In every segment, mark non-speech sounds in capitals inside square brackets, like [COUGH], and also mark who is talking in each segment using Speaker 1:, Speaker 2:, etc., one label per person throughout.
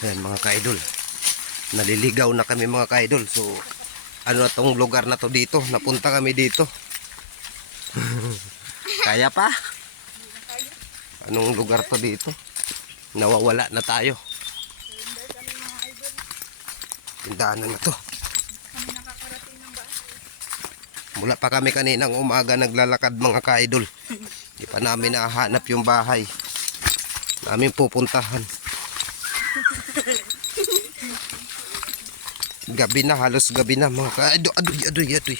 Speaker 1: Ayan mga ka-idol. Naliligaw na kami mga ka-idol. So, ano na tong lugar na to dito? Napunta kami dito. [LAUGHS] Kaya pa? Anong lugar to dito? Nawawala na tayo. Tindahan na to. Mula pa kami kaninang umaga naglalakad mga ka-idol. Di pa namin nahanap yung bahay. Namin pupuntahan. Gabi na, halos gabi na mga ka... Adoy, adoy, adoy, adoy.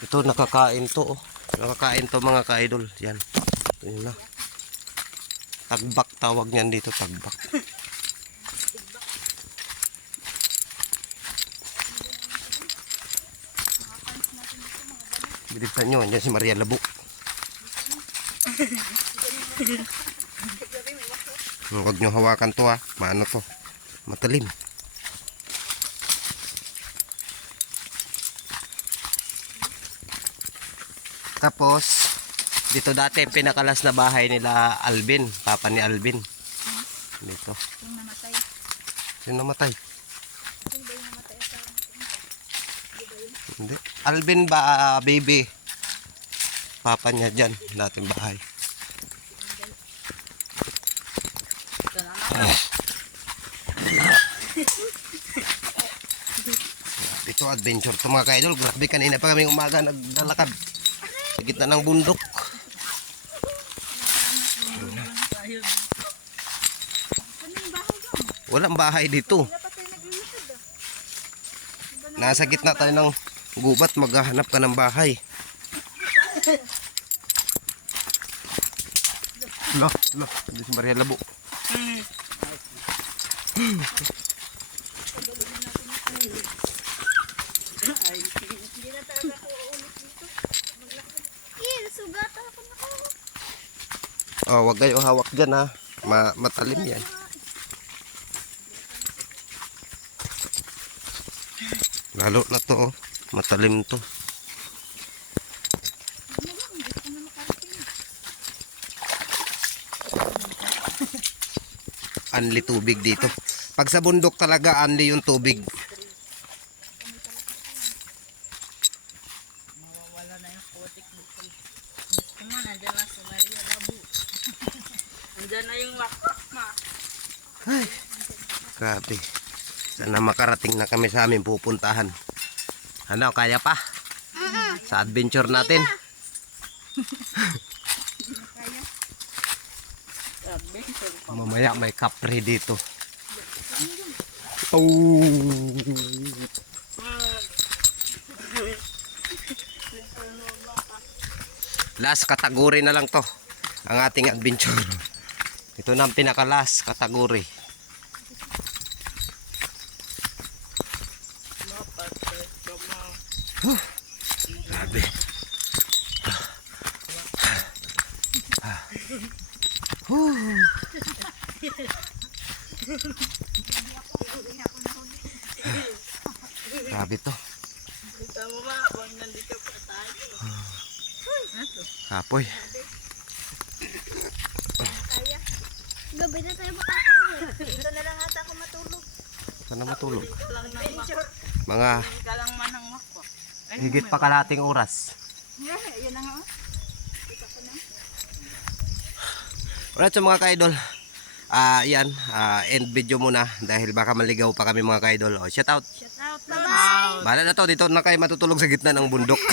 Speaker 1: Ito, nakakain to. Oh. Nakakain to mga ka-idol. Yan. Ito yun na. Tagbak tawag niyan dito, tagbak. Bilisan nyo, yan si Maria Labo. Huwag nyo hawakan to ha. Maano to. Matalim. Tapos, dito dati pinakalas na bahay nila Alvin. Papa ni Alvin. Dito.
Speaker 2: Yung namatay. Yung namatay
Speaker 1: Hindi. Alvin ba, ah, baby? Papa niya dyan, dating bahay. Ito adventure to mga kaidol. Grabe kanina pa kami umaga naglalakad. Sa gitna ng bundok. Walang bahay dito. Nasa gitna tayo ng gubat. Maghahanap ka ng bahay. Lo, lo. Hindi si Maria.
Speaker 2: Hindi
Speaker 1: Oh, wag kayo hawak dyan ha. Ma matalim yan. Lalo na to oh. Matalim to.
Speaker 2: Ano lang, hindi ko na makarating.
Speaker 1: Anli tubig dito. Pag sa bundok talaga, anli yung tubig. [LAUGHS]
Speaker 2: Nandiyan na yung wakak ma.
Speaker 1: Ay, grabe. Sana makarating na kami sa aming pupuntahan. Ano, kaya pa? Sa adventure natin. [LAUGHS] Mamaya may kapre dito. Oh. Last category na lang to. Ang ating adventure. Ito na ang pinaka last category. Huh. Grabe. Huh. Grabe to.
Speaker 2: Kita mo ba, kung nandito pa tayo.
Speaker 1: Kapoy.
Speaker 2: Kaya, gabi na tayo makakauwi. Dito na lang ata ako matulog.
Speaker 1: Sana matulog. Mga higit pa kalating oras.
Speaker 2: Yeah, yun na nga. oh.
Speaker 1: Alright so mga ka-idol. Ah, yan, ah, end video muna dahil baka maligaw pa kami mga ka-idol. Oh, shout out.
Speaker 2: Shout out. Bye-bye.
Speaker 1: Bahala na to, dito na kayo matutulog sa gitna ng bundok. [LAUGHS]